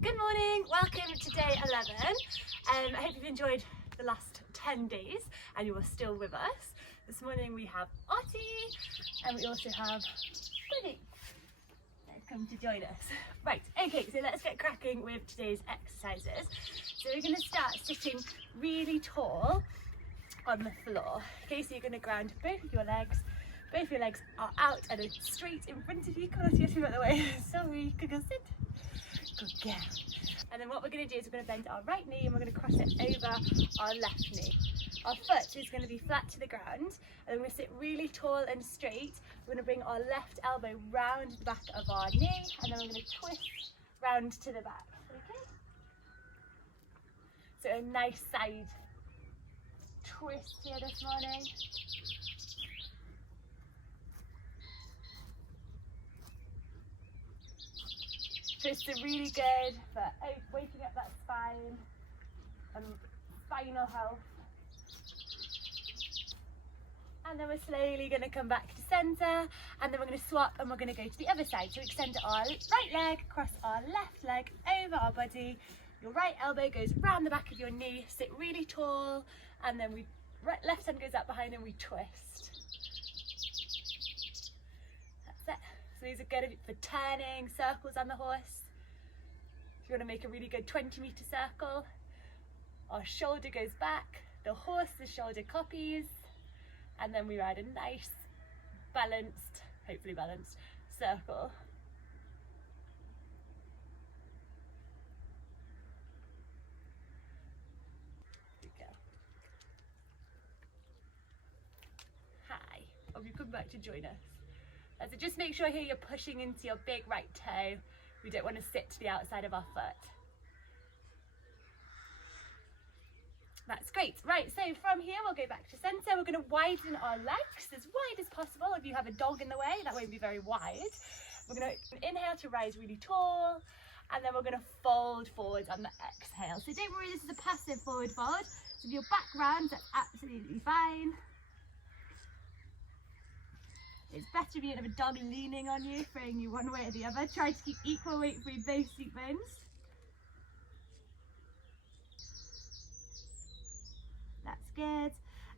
Good morning, welcome to day 11. I hope you've enjoyed the last 10 days and you are still with us. This morning we have Ottie and we also have Buddy. They've come to join us. Right, okay, so let's get cracking with today's exercises. So we're going to start sitting really tall on the floor. Okay, so you're going to ground both of your legs. Both of your legs are out and are straight in front of you. Come on, get him out of the way. Sorry, could go sit. Good girl. And then what we're going to do is we're going to bend our right knee and we're going to cross it over our left knee. Our foot is going to be flat to the ground and then we're going to sit really tall and straight. We're going to bring our left elbow round the back of our knee and then we're going to twist round to the back. Okay? So a nice side twist here this morning. Twists are really good for waking up that spine and spinal health. And then we're slowly going to come back to centre and then we're going to swap and we're going to go to the other side. So extend our right leg, cross our left leg over our body. Your right elbow goes round the back of your knee, sit really tall, and then left hand goes up behind and we twist. That's it. So these are good for turning circles on the horse. If you want to make a really good 20-metre circle, our shoulder goes back, the horse, the shoulder copies, and then we ride a nice, balanced, hopefully balanced, circle. Good girl. Hi, hope you come back to join us. So just make sure here you're pushing into your big right toe. We don't want to sit to the outside of our foot. That's great. Right, so from here we'll go back to centre. We're going to widen our legs as wide as possible. If you have a dog in the way, that won't be very wide. We're going to inhale to rise really tall, and then we're going to fold forward on the exhale. So don't worry, this is a passive forward fold. So if you're back round, that's absolutely fine. It's better if you don't have a dog leaning on you, throwing you one way or the other. Try to keep equal weight through both seat bones. That's good.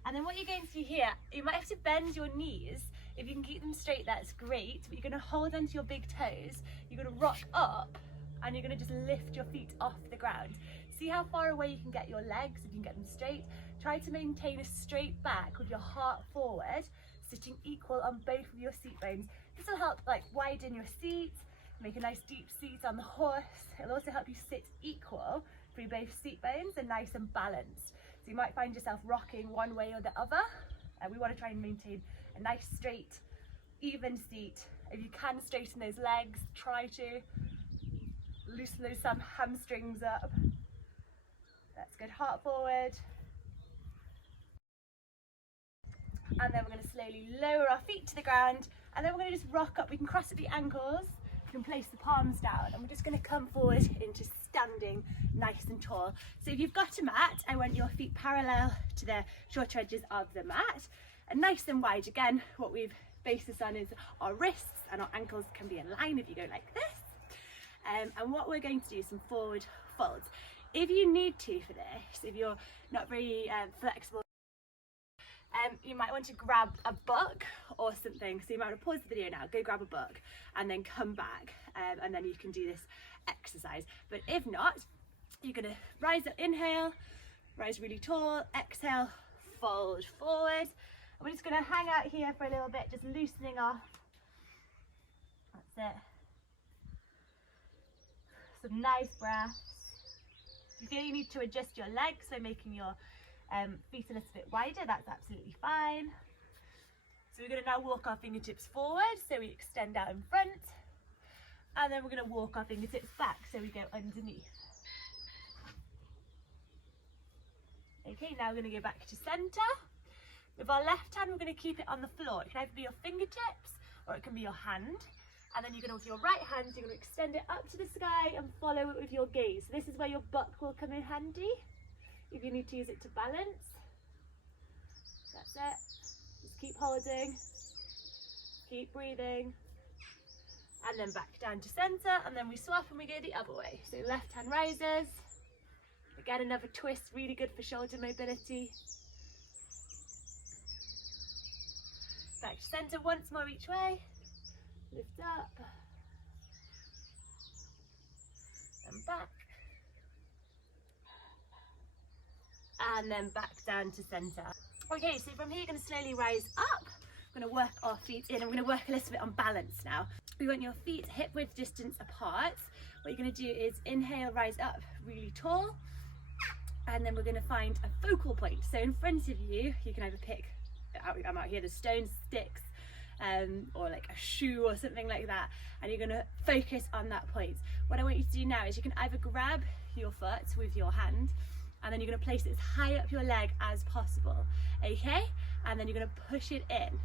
And then what you're going to do here, you might have to bend your knees. If you can keep them straight, that's great. But you're going to hold onto your big toes. You're going to rock up and you're going to just lift your feet off the ground. See how far away you can get your legs, if you can get them straight. Try to maintain a straight back with your heart forward, sitting equal on both of your seat bones. This will help widen your seat, make a nice deep seat on the horse. It'll also help you sit equal through both seat bones and nice and balanced. So you might find yourself rocking one way or the other. We want to try and maintain a nice straight, even seat. If you can straighten those legs, try to loosen those hamstrings up. That's good, heart forward. And then we're going to slowly lower our feet to the ground and then we're going to just rock up. We can cross at the ankles, we can place the palms down and we're just going to come forward into standing nice and tall. So if you've got a mat, I want your feet parallel to the short edges of the mat and nice and wide. Again, what we've based this on is our wrists and our ankles can be in line if you go like this. And what we're going to do is some forward folds. If you need to for this, if you're not very flexible, you might want to grab a book or something. So you might want to pause the video now, go grab a book and then come back and then you can do this exercise. But if not, you're going to rise up, inhale, rise really tall, exhale, fold forward. And we're just going to hang out here for a little bit, just loosening off. That's it. Some nice breaths. If you feel you need to adjust your legs, so making your feet a little bit wider, that's absolutely fine. So we're going to now walk our fingertips forward, so we extend out in front, and then we're going to walk our fingertips back, so we go underneath. Okay, now we're going to go back to centre. With our left hand, we're going to keep it on the floor. It can either be your fingertips or it can be your hand. And then you're going to, with your right hand, you're going to extend it up to the sky and follow it with your gaze. So this is where your buck will come in handy if you need to use it to balance. That's it. Just keep holding, keep breathing. and then back down to center, and then we swap and we go the other way. So left hand rises, again another twist, really good for shoulder mobility. Back to center once more each way, lift up and back, and then back down to center. Okay, so from here you're going to slowly rise up. We're going to work our feet in, and we're going to work a little bit on balance now. We want your feet hip width distance apart. What you're going to do is inhale, rise up really tall, and then we're going to find a focal point. So in front of you, you can either pick, I'm out here, the stones, sticks, or like a shoe or something like that, and you're going to focus on that point. What I want you to do now is you can either grab your foot with your hand, and then you're going to place it as high up your leg as possible, okay? And then you're going to push it in,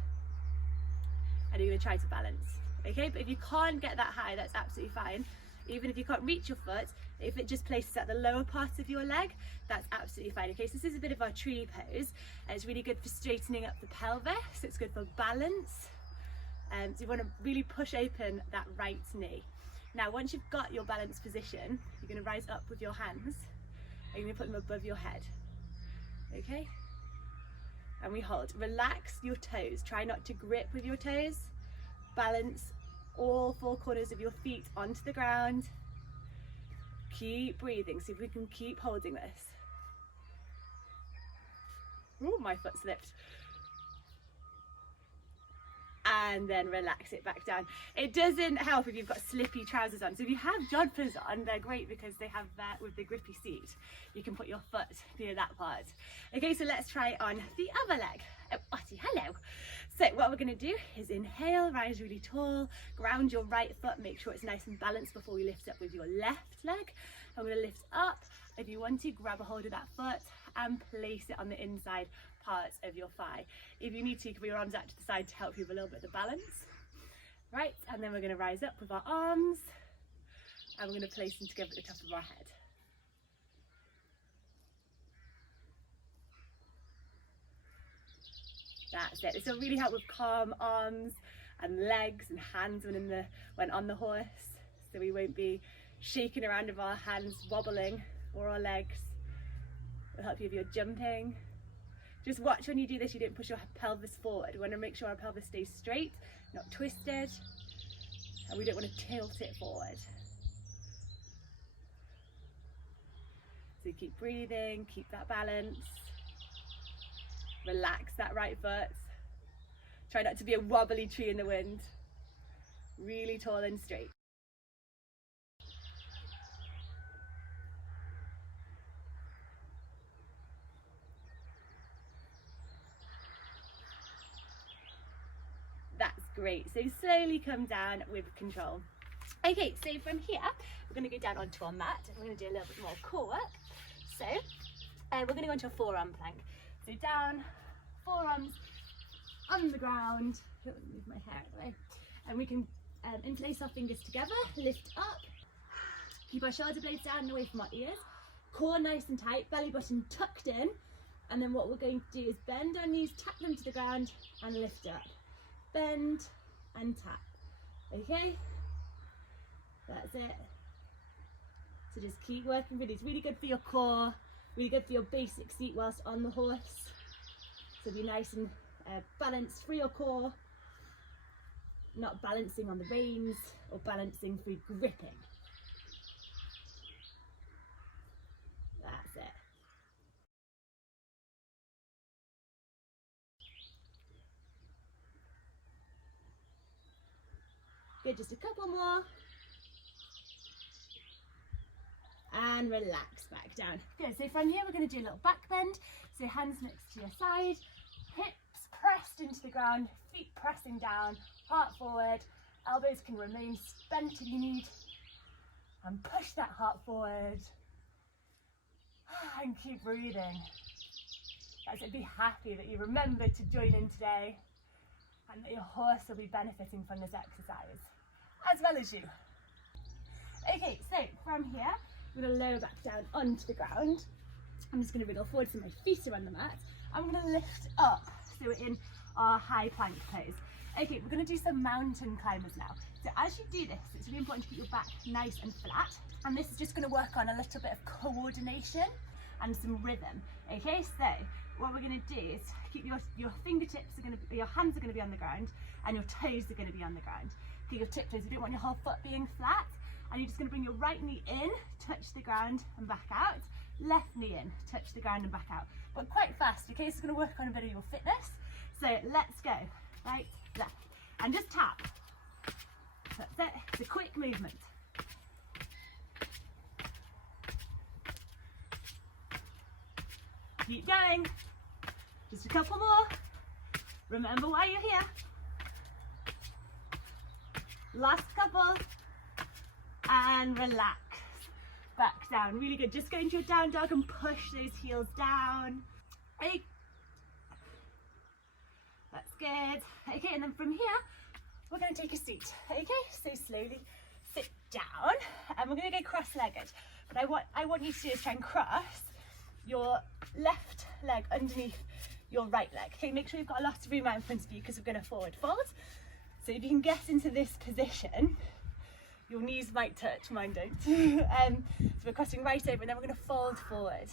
and you're going to try to balance, okay? But if you can't get that high, that's absolutely fine. Even if you can't reach your foot, if it just places at the lower part of your leg, that's absolutely fine, okay? So this is a bit of our tree pose, and it's really good for straightening up the pelvis. It's good for balance. So you want to really push open that right knee. Now, once you've got your balanced position, you're going to rise up with your hands, and you're going to put them above your head, okay? And we hold. Relax your toes. Try not to grip with your toes. Balance all four corners of your feet onto the ground. Keep breathing. See if we can keep holding this. Ooh, my foot slipped. And then relax it back down. It doesn't help if you've got slippy trousers on. So if you have jumpers on, they're great because they have that with the grippy seat. You can put your foot near that part. Okay, so let's try on the other leg. Oh, Ottie, hello. So what we're going to do is inhale, rise really tall, ground your right foot, make sure it's nice and balanced before we lift up with your left leg. I'm going to lift up. If you want to, grab a hold of that foot and place it on the inside parts of your thigh. If you need to, you can put your arms out to the side to help you with a little bit of the balance. Right, and then we're going to rise up with our arms, and we're going to place them together at the top of our head. That's it. This will really help with calm arms and legs and hands when on the horse, so we won't be shaking around with our hands wobbling, or our legs. It'll help you if you're jumping. Just watch when you do this, you don't push your pelvis forward. We want to make sure our pelvis stays straight, not twisted, and we don't want to tilt it forward. So keep breathing, keep that balance. Relax that right foot. Try not to be a wobbly tree in the wind. Really tall and straight. That's great. So slowly come down with control. Okay, so from here, we're going to go down onto our mat, and we're going to do a little bit more core work. So we're going to go into a forearm plank. So down, forearms on the ground. Let me move my hair out of the way. And we can interlace our fingers together, lift up, keep our shoulder blades down and away from our ears, core nice and tight, belly button tucked in. And then what we're going to do is bend our knees, tap them to the ground, and lift up. Bend and tap. Okay? That's it. So just keep working with it. It's really good for your core, really good for your basic seat whilst on the horse. So be nice and balanced through your core, not balancing on the reins or balancing through gripping. That's it. Good, just a couple more. And relax back down. Good, so from here we're going to do a little back bend. So hands next to your side, hips pressed into the ground, feet pressing down, heart forward, elbows can remain bent if you need. And push that heart forward. And keep breathing. That's it, be happy that you remembered to join in today, and that your horse will be benefiting from this exercise, as well as you. Okay, so from here, I'm going to lower back down onto the ground. I'm just going to wriggle forward so my feet are on the mat. I'm going to lift up, so we're in our high plank pose. Okay, we're going to do some mountain climbers now. So as you do this, it's really important to keep your back nice and flat. And this is just going to work on a little bit of coordination and some rhythm. Okay, so what we're going to do is keep your fingertips are going to be, your hands are going to be on the ground, and your toes are going to be on the ground. Okay, your tiptoes, you don't want your whole foot being flat. And you're just going to bring your right knee in, touch the ground and back out. Left knee in, touch the ground and back out. But quite fast, okay? So it's going to work on a bit of your fitness. So let's go. Right, left. And just tap. That's it. It's a quick movement. Keep going. Just a couple more. Remember why you're here. Last couple. And relax. Back down. Really good. Just go into your down dog and push those heels down. Okay. That's good. Okay, and then from here, we're going to take a seat. Okay, so slowly sit down, and we're going to go cross-legged. But I want you to do is try and cross your left leg underneath your right leg. Okay, make sure you've got a lot of room out in front of you because we're going to forward fold. So if you can get into this position, your knees might touch, mine don't. So we're crossing right over, and then we're going to fold forward.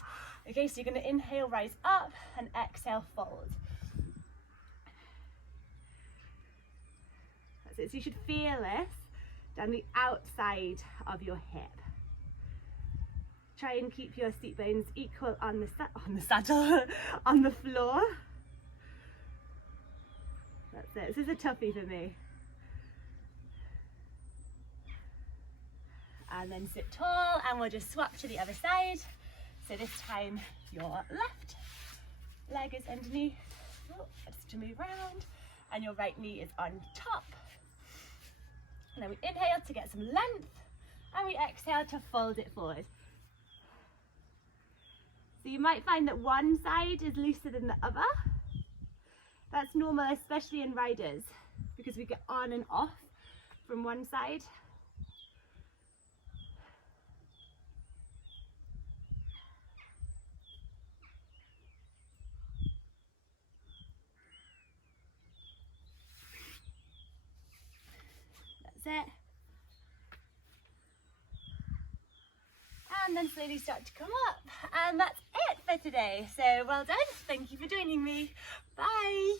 Okay, so you're going to inhale, rise up, and exhale, fold. That's it. So you should feel this down the outside of your hip. Try and keep your seat bones equal on the saddle, on the floor. That's it. This is a toughie for me. And then sit tall, and we'll just swap to the other side. So this time your left leg is underneath, just to move around, and your right knee is on top. And then we inhale to get some length, and we exhale to fold it forward. So you might find that one side is looser than the other. That's normal, especially in riders, because we get on and off from one side. It, and then slowly start to come up, and that's it for today. So well done, thank you for joining me, bye.